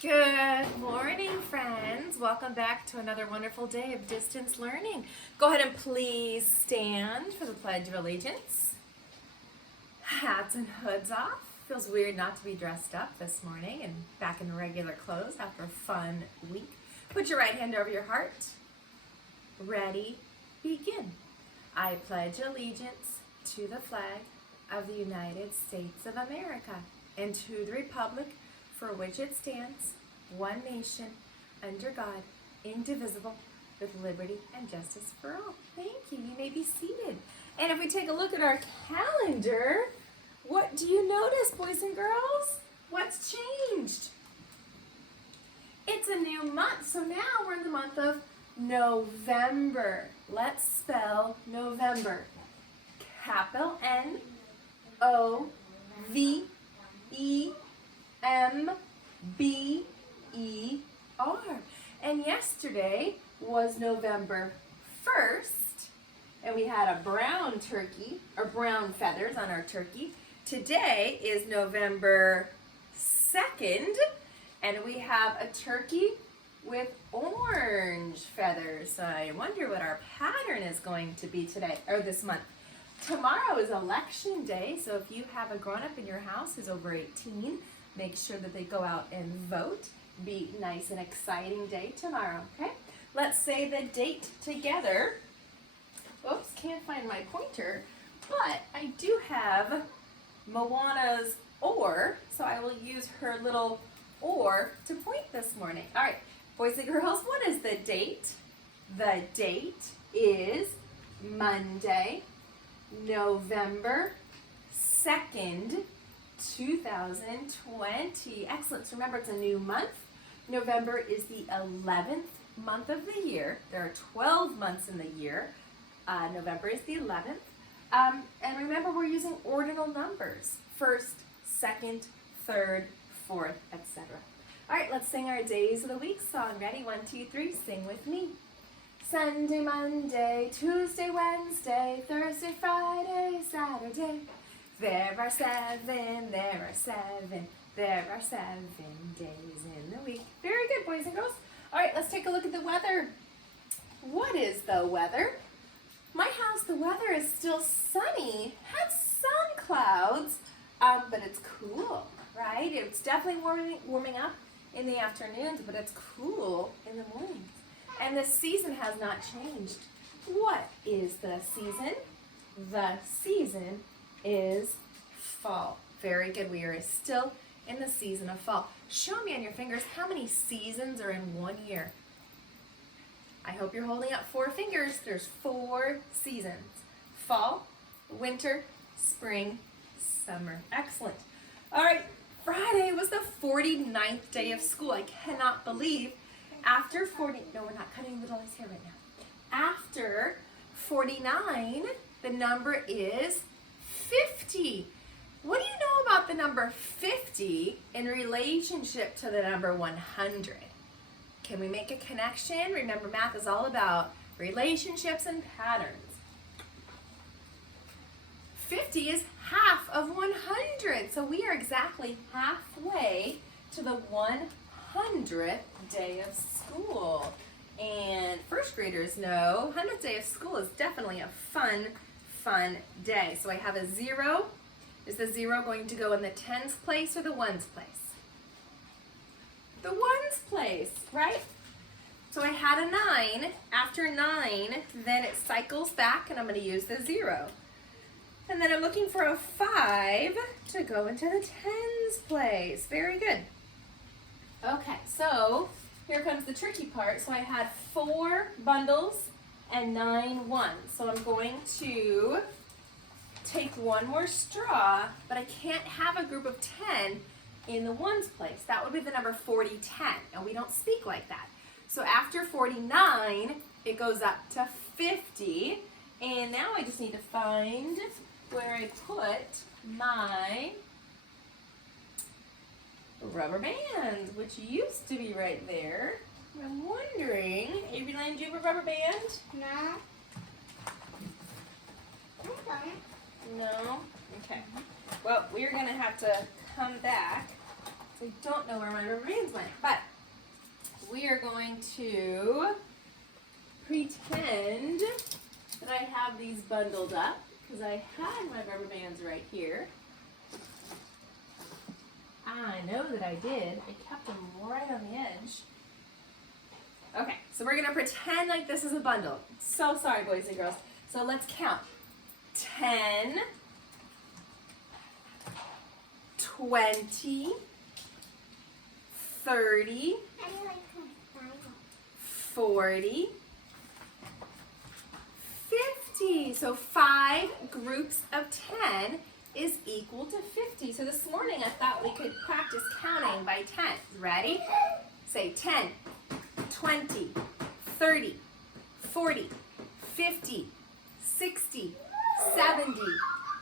Good morning, friends. Welcome back to another wonderful day of distance learning. Go ahead and please stand for the Pledge of Allegiance. Hats and hoods off. Feels weird not to be dressed up this morning and back in regular clothes after a fun week. Put your right hand over your heart. Ready, begin. I pledge allegiance to the flag of the United States of America and to the republic for which it stands, one nation, under God, indivisible, with liberty and justice for all. Thank you. You may be seated. And if we take a look at our calendar, what do you notice, boys and girls? What's changed? It's a new month. So now we're in the month of November. Let's spell November. Capital N-O-V-E-M-B-E-R. And yesterday was November 1st, and we had a brown turkey, or brown feathers on our turkey. Today is November 2nd, and we have a turkey with orange feathers. So I wonder what our pattern is going to be today, or this month. Tomorrow is election day, so if you have a grown-up in your house who's over 18, make sure that they go out and vote. Be nice and exciting day tomorrow, okay? Let's say the date together. Oops, can't find my pointer, but I do have Moana's oar, so I will use her little oar to point this morning. All right, boys and girls, what is the date? The date is Monday, November 2nd, 2020. Excellent. So remember, it's a new month. November is the 11th month of the year. There are 12 months in the year. November is the 11th. And remember, we're using ordinal numbers. First, second, third, fourth, etc. All right, let's sing our Days of the Week song. Ready? 1, 2, 3. Sing with me. Sunday, Monday, Tuesday, Wednesday, Thursday, Friday, Saturday. There are 7 days in the week. Very good, boys and girls. All right, let's take a look at the weather. What is the weather? My house, the weather is still sunny. Has some clouds, but it's cool, right? It's definitely warming up in the afternoons, but it's cool in the mornings. And the season has not changed. What is the season? The season is fall. Very good. We are still in the season of fall. Show me on your fingers how many seasons are in one year. I hope you're holding up 4 fingers. There's 4 seasons. Fall, winter, spring, summer. Excellent. All right, Friday was the 49th day of school. I cannot believe after 40, no, we're not cutting little Lily's hair right now. After 49, the number is 50. What do you know about the number 50 in relationship to the number 100? Can we make a connection? Remember, math is all about relationships and patterns. 50 is half of 100, so we are exactly halfway to the 100th day of school. And first graders know 100th day of school is definitely a fun day. So I have a 0. Is the 0 going to go in the tens place or the ones place? The ones place, right? So I had a 9. After 9, then it cycles back and I'm going to use the 0. And then I'm looking for a 5 to go into the tens place. Very good. Okay, so here comes the tricky part. So I had 4 bundles and 9 ones. So I'm going to take one more straw, but I can't have a group of 10 in the ones place. That would be the number 40-10, and we don't speak like that. So after 49, it goes up to 50, and now I just need to find where I put my rubber band, which used to be right there. I'm wondering, Avery, do you have a rubber band? No. Okay. No? Okay. Well, we're going to have to come back So I don't know where my rubber bands went, but we are going to pretend that I have these bundled up because I had my rubber bands right here. I know that I did. I kept them right on the edge. Okay, so we're gonna pretend like this is a bundle. So sorry, boys and girls. So let's count. 10, 20, 30, 40, 50. So 5 groups of 10 is equal to 50. So this morning I thought we could practice counting by 10. Ready? Say 10, 20, 30, 40, 50, 60, 70,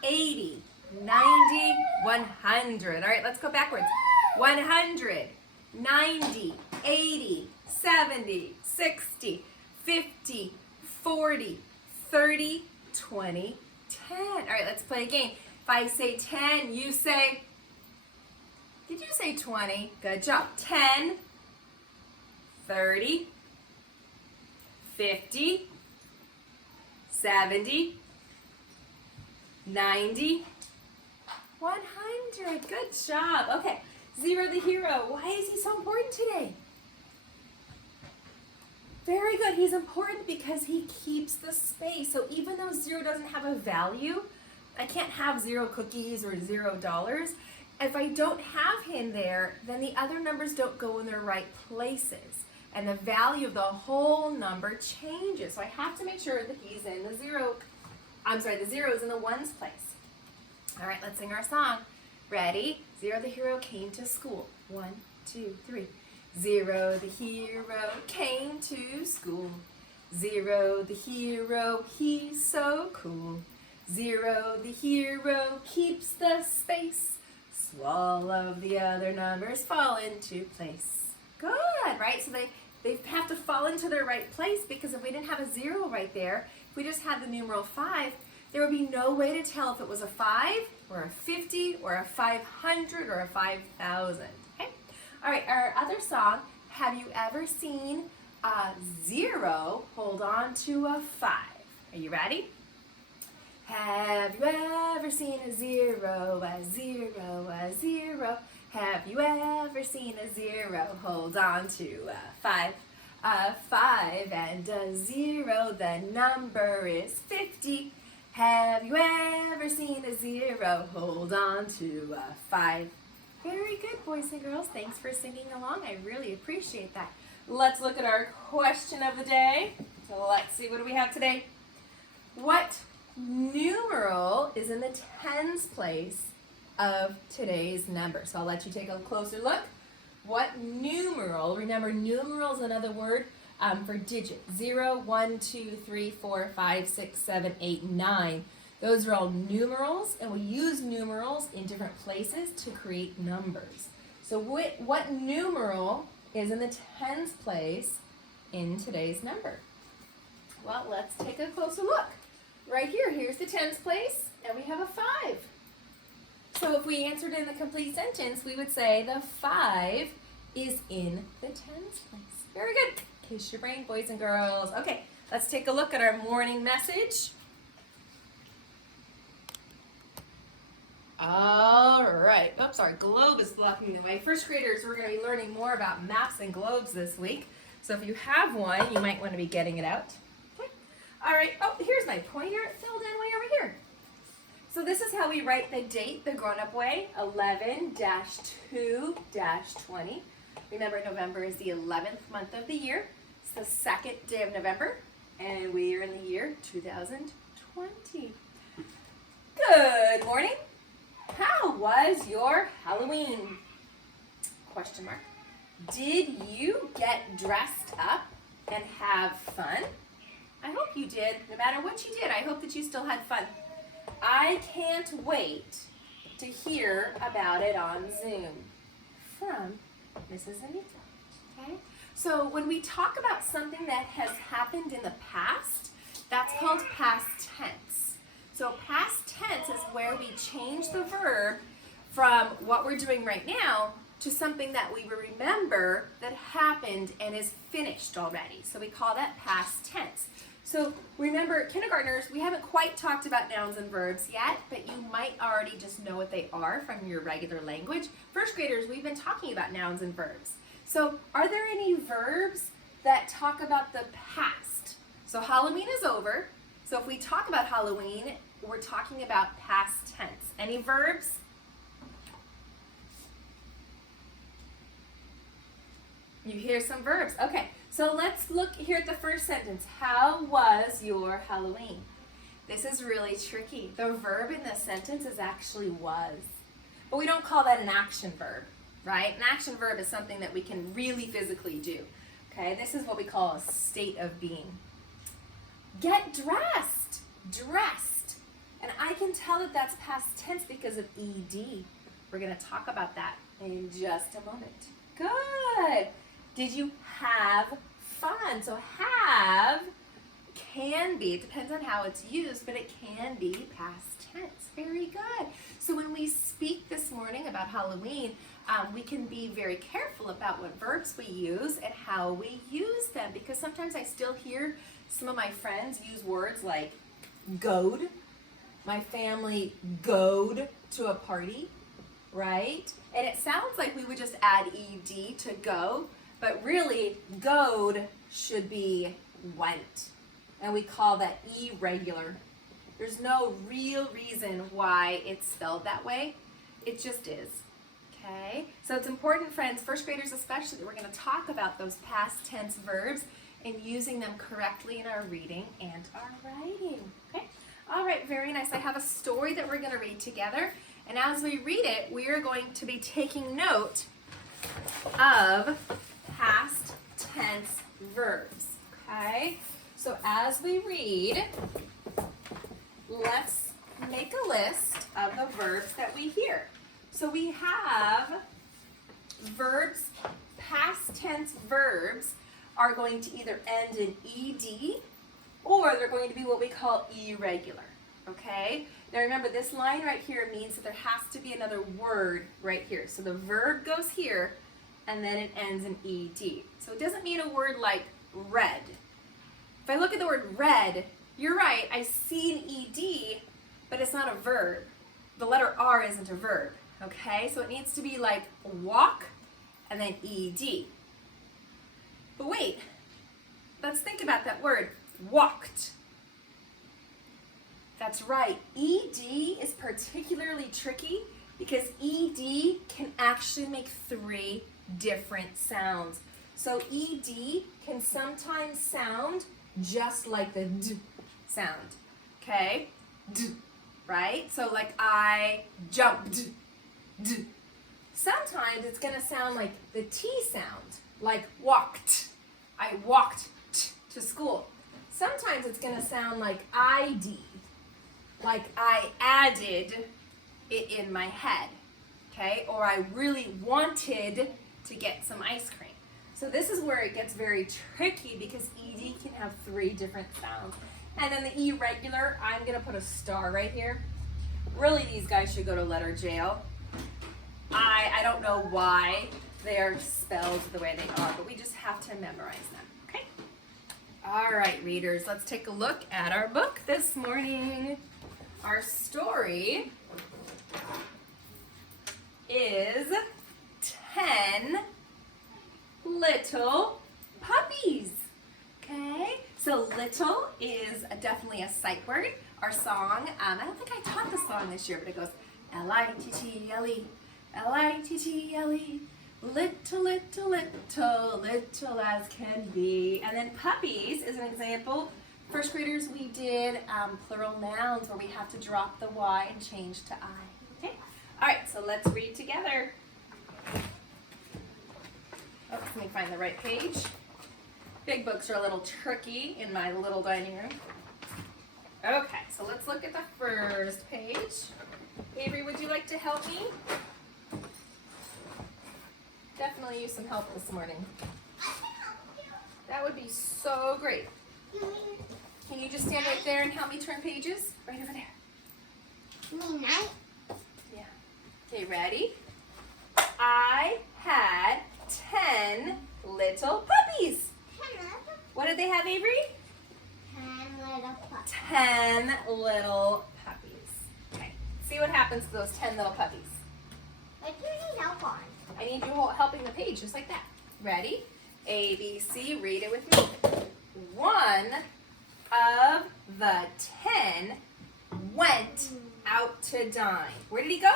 80, 90, 100. All right, let's go backwards. 100, 90, 80, 70, 60, 50, 40, 30, 20, 10. All right, let's play a game. If I say 10, you say, did you say 20? Good job. 10, 30, 50, 70, 90, 100. Good job. Okay, Zero the hero. Why is he so important today? Very good. He's important because he keeps the space. So even though zero doesn't have a value, I can't have 0 cookies or $0. If I don't have him there, then the other numbers don't go in their right places. And the value of the whole number changes. So I have to make sure that he's in the the zero is in the ones place. All right, let's sing our song. Ready? Zero the hero came to school. 1, 2, 3. Zero the hero came to school. Zero the hero, he's so cool. Zero the hero keeps the space. Swallow the other numbers fall into place. Good, right? So they have to fall into their right place, because if we didn't have a 0 right there, if we just had the numeral 5, there would be no way to tell if it was a 5 or a 50 or a 500 or a 5,000. Okay? All right, our other song, have you ever seen a 0 hold on to a 5? Are you ready? Have you ever seen a 0, a 0, a 0? Have you ever seen a 0 hold on to a 5? A 5 and a 0, the number is 50. Have you ever seen a 0 hold on to a 5? Very good, boys and girls. Thanks for singing along. I really appreciate that. Let's look at our question of the day. So let's see, what do we have today? What numeral is in the tens place of today's number? So I'll let you take a closer look. What numeral, remember numeral is another word for digit. 0, 1, 2, 3, 4, 5, 6, 7, 8, 9. Those are all numerals, and we use numerals in different places to create numbers. So what numeral is in the tens place in today's number? Well, let's take a closer look. Right here, here's the tens place, and we have a 5. So if we answered in the complete sentence, we would say the 5 is in the tens place. Very good. Kiss your brain, boys and girls. Okay, let's take a look at our morning message. All right. Oops, our globe is blocking the way. First graders, we're going to be learning more about maps and globes this week. So if you have one, you might want to be getting it out. Okay. All right. Oh, here's my pointer. It filled in way over here. So this is how we write the date the grown-up way, 11-2-20. Remember, November is the 11th month of the year. It's the second day of November, and we are in the year 2020. Good morning. How was your Halloween? Question mark. Did you get dressed up and have fun? I hope you did. No matter what you did, I hope that you still had fun. I can't wait to hear about it on Zoom from Mrs. Anita. Okay? So when we talk about something that has happened in the past, that's called past tense. So past tense is where we change the verb from what we're doing right now to something that we remember that happened and is finished already. So we call that past tense. So remember, kindergartners, we haven't quite talked about nouns and verbs yet, but you might already just know what they are from your regular language. First graders, we've been talking about nouns and verbs. So are there any verbs that talk about the past? So Halloween is over. So if we talk about Halloween, we're talking about past tense. Any verbs? You hear some verbs. Okay, so let's look here at the first sentence. How was your Halloween? This is really tricky. The verb in this sentence is actually was. But we don't call that an action verb, right? An action verb is something that we can really physically do. Okay, this is what we call a state of being. Get dressed. Dressed. And I can tell that that's past tense because of ed. We're going to talk about that in just a moment. Good. Did you have fun? So have can be, it depends on how it's used, but it can be past tense. Very good. So when we speak this morning about Halloween, we can be very careful about what verbs we use and how we use them, because sometimes I still hear some of my friends use words like goad. My family goad to a party, right? And it sounds like we would just add ed to go, but really goad should be went. And we call that irregular. There's no real reason why it's spelled that way. It just is. Okay? So it's important, friends, first graders especially, that we're going to talk about those past tense verbs and using them correctly in our reading and our writing. Okay? All right, very nice. I have a story that we're going to read together. And as we read it, we are going to be taking note of past tense verbs. Okay? So as we read, let's make a list of the verbs that we hear. So we have verbs, past tense verbs are going to either end in ed or they're going to be what we call irregular. Okay? Now remember, this line right here means that there has to be another word right here. So the verb goes here and then it ends in ed. So it doesn't mean a word like red. If I look at the word red, you're right, I see an ed, but it's not a verb. The letter R isn't a verb, okay? So it needs to be like walk and then ed. But wait, let's think about that word, walked. That's right, ed is particularly tricky because ed can actually make 3 different sounds. So ed can sometimes sound just like the d sound, okay? D, right? So like I jumped, d. Sometimes it's gonna sound like the T sound, like walked. I walked to school. Sometimes it's gonna sound like ID, like I added it in my head, okay? Or I really wanted to get some ice cream. So this is where it gets very tricky because ed can have 3 different sounds. And then the irregular, I'm gonna put a star right here. Really, these guys should go to letter jail. I don't know why they're spelled the way they are, but we just have to memorize them, okay? All right, readers, let's take a look at our book this morning. Our story is 10 Little Puppies. Okay, so little is definitely a sight word. Our song, I don't think I taught the song this year, but it goes L-I-T-T-L-E, L-I-T-T-L-E, little, little, little, little as can be. And then puppies is an example. First graders, we did plural nouns where we have to drop the Y and change to I. Okay, all right, so let's read together. Oh, let me find the right page. Big books are a little tricky in my little dining room. Okay, so let's look at the first page. Avery, would you like to help me? Definitely use some help this morning. That would be so great. Can you just stand right there and help me turn pages? Right over there. Yeah. Okay, ready? I have, Avery? 10 little puppies. 10 little puppies. Okay, see what happens to those 10 little puppies. What do you need help on? I need you helping the page just like that. Ready? A, B, C, read it with me. One of the 10 went out to dine. Where did he go?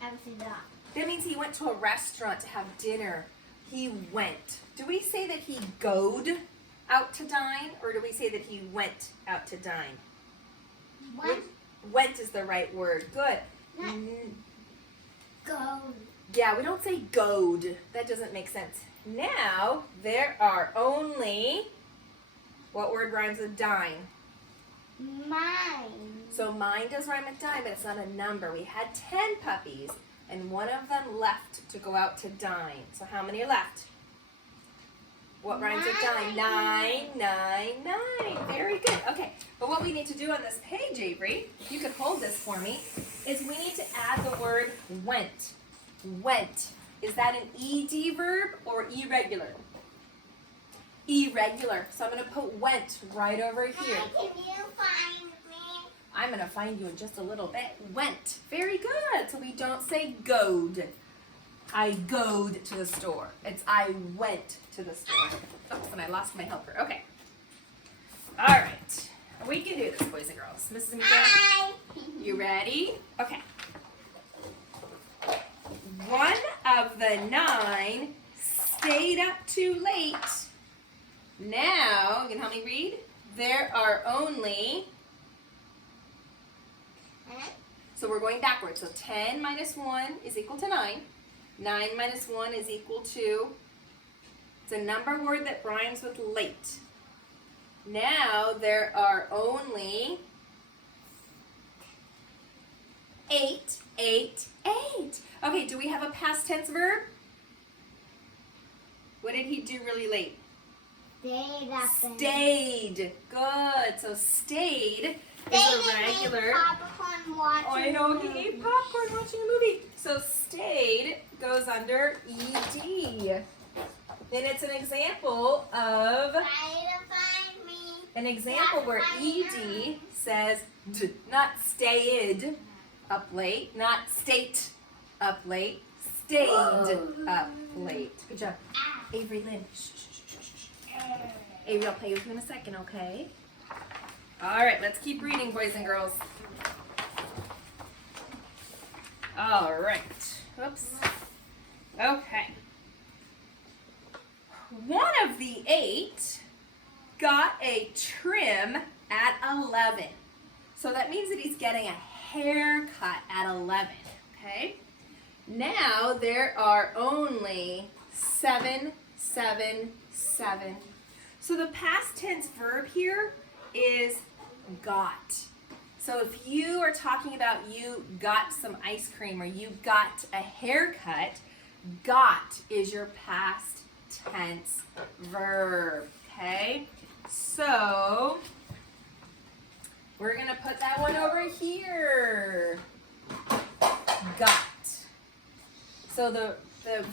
That means he went to a restaurant to have dinner. He went. Do we say that he goed out to dine, or do we say that he went out to dine? Went is the right word. Good. Go. Yeah, we don't say goed. That doesn't make sense. Now, there are only, what word rhymes with dine? Mine. So mine does rhyme with dine, but it's not a number. We had 10 puppies, and one of them left to go out to dine. So how many are left? What rhymes with dine? 9, 9, 9. Very good. Okay, but what we need to do on this page, Avery, if you could hold this for me, is we need to add the word went. Went. Is that an ED verb or irregular? Irregular. So I'm going to put went right over here. Can you find me? I'm going to find you in just a little bit. Went. Very good. So we don't say goed. I goed to the store. It's I went to the store. Oops, and I lost my helper. Okay. All right. We can do this, boys and girls. Mrs. Mika, Hi. you ready? Okay. One of the 9 stayed up too late. Now, you can help me read? There are only, so we're going backwards. So 10 minus 1 is equal to 9. 9 minus 1 is equal to, it's a number word that rhymes with late. Now there are only 8, 8, 8. Okay, do we have a past tense verb? What did he do really late? Stayed up. Stayed. Good. So stayed is a regular. Popcorn watching. Oh, I know. He ate popcorn watching a movie. So stayed goes under ED. Then it's an example of Try to find me. an example where ED says d, not stayed up late, not state up late, stayed up late. Good job. Avery Lynn. Shh, shh, shh, shh, shh. Avery, I'll play with you in a second, okay? All right, let's keep reading, boys and girls. All right. Whoops. Okay. One of the 8 got a trim at 11. So that means that he's getting a haircut at 11, okay? Now there are only 7, 7, 7. So the past tense verb here is got. So if you are talking about you got some ice cream or you got a haircut, got is your past tense verb, okay? So we're gonna put that one over here. Got. So the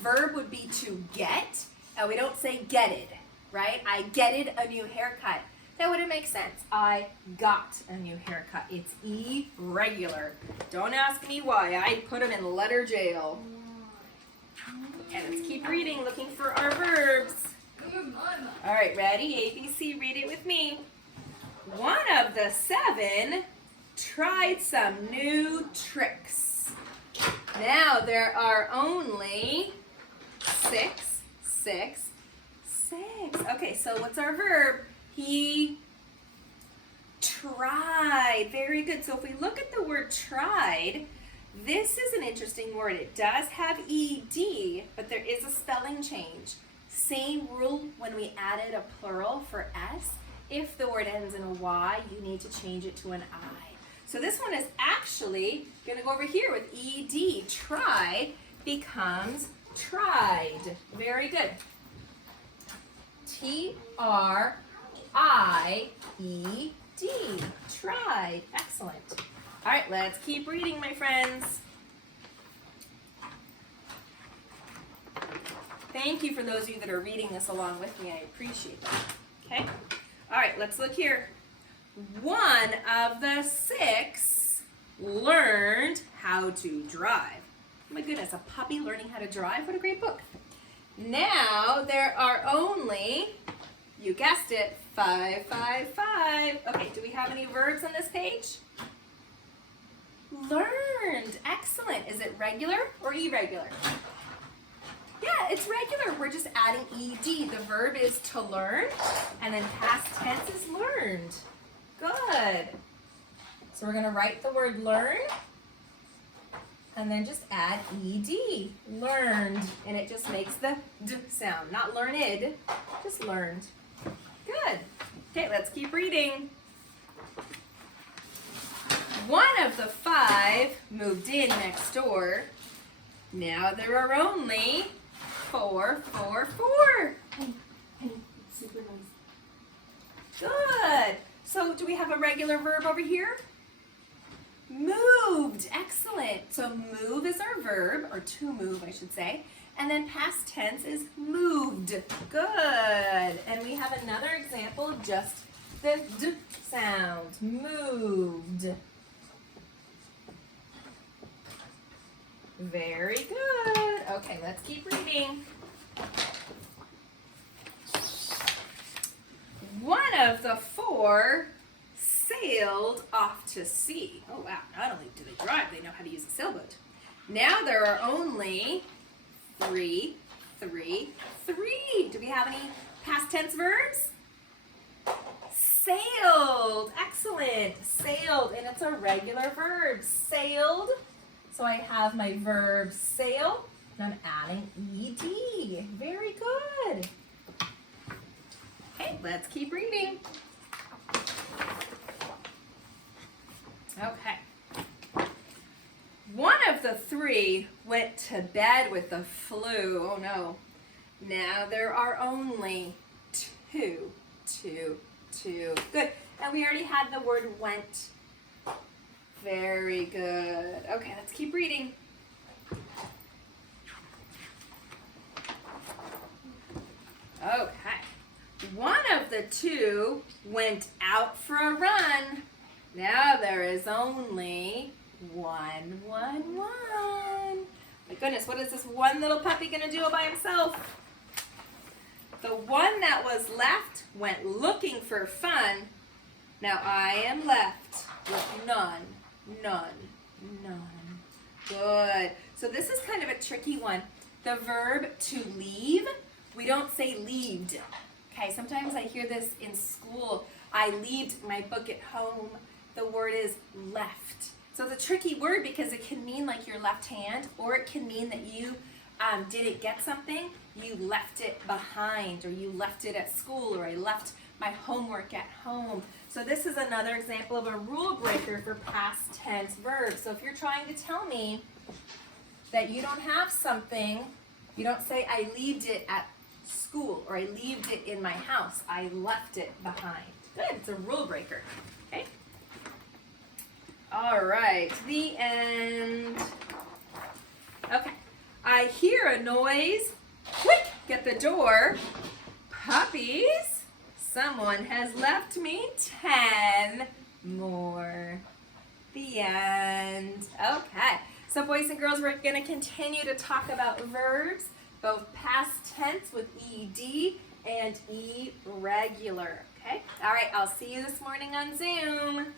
verb would be to get. We don't say getted, right? I getted a new haircut. That wouldn't make sense. I got a new haircut. It's irregular. Don't ask me why. I put them in letter jail. Okay, let's keep reading, looking for our verbs. All right, ready? A, B, C, read it with me. One of the 7 tried some new tricks. Now there are only 6, 6, 6. Okay, so what's our verb? He tried. Very good. So if we look at the word tried, this is an interesting word. It does have ED, but there is a spelling change. Same rule when we added a plural for S. If the word ends in a Y, you need to change it to an I. So this one is actually going to go over here with ED. Try becomes tried. Very good. T-R-I-E-D. Tried. Excellent. All right, let's keep reading, my friends. Thank you for those of you that are reading this along with me. I appreciate that. Okay. All right, let's look here. One of the 6 learned how to drive. Oh my goodness, a puppy learning how to drive? What a great book. Now there are only, you guessed it, 5, 5, 5. Okay, do we have any verbs on this page? Learned. Excellent. Is it regular or irregular? Yeah, it's regular. We're just adding ed. The verb is to learn, and then past tense is learned. Good. So we're going to write the word learn, and then just add ed. Learned. And it just makes the d sound. Not learned, just learned. Good. Okay, let's keep reading. One of the 5 moved in next door. Now there are only 4, 4, 4. Super nice. Good. So do we have a regular verb over here? Moved. Excellent. So move is our verb, or to move, I should say. And then past tense is moved. Good. And we have another example of just the d sound. Moved. Very good. Okay, let's keep reading. One of the 4 sailed off to sea. Oh wow, not only do they drive, they know how to use a sailboat. Now there are only 3, 3, 3. Do we have any past tense verbs? Sailed. Excellent. Sailed, and it's a regular verb. Sailed. So I have my verb sail, and I'm adding ed. Very good. Okay, let's keep reading. Okay. One of the 3 went to bed with the flu. Oh no. Now there are only 2, 2, 2. Good. And we already had the word went. Very good. Okay, let's keep reading. Okay. One of the 2 went out for a run. Now there is only 1, 1, 1. My goodness, what is this one little puppy going to do all by himself? The one that was left went looking for fun. Now I am left with none, none, none. Good. So this is kind of a tricky one. The verb to leave, we don't say leaved. Okay, sometimes I hear this in school. I leaved my book at home. The word is left. So it's a tricky word because it can mean like your left hand, or it can mean that you didn't get something, you left it behind, or you left it at school, or I left my homework at home. So this is another example of a rule breaker for past tense verbs. So if you're trying to tell me that you don't have something, you don't say I leaved it at school, or I leaved it in my house. I left it behind. Good, it's a rule breaker. Okay. All right, the end. Okay, I hear a noise. Quick, get the door. Puppies, someone has left me 10 more. The end. Okay, so boys and girls, we're going to continue to talk about verbs, both past tense with ed and irregular. Okay, all right, I'll see you this morning on Zoom.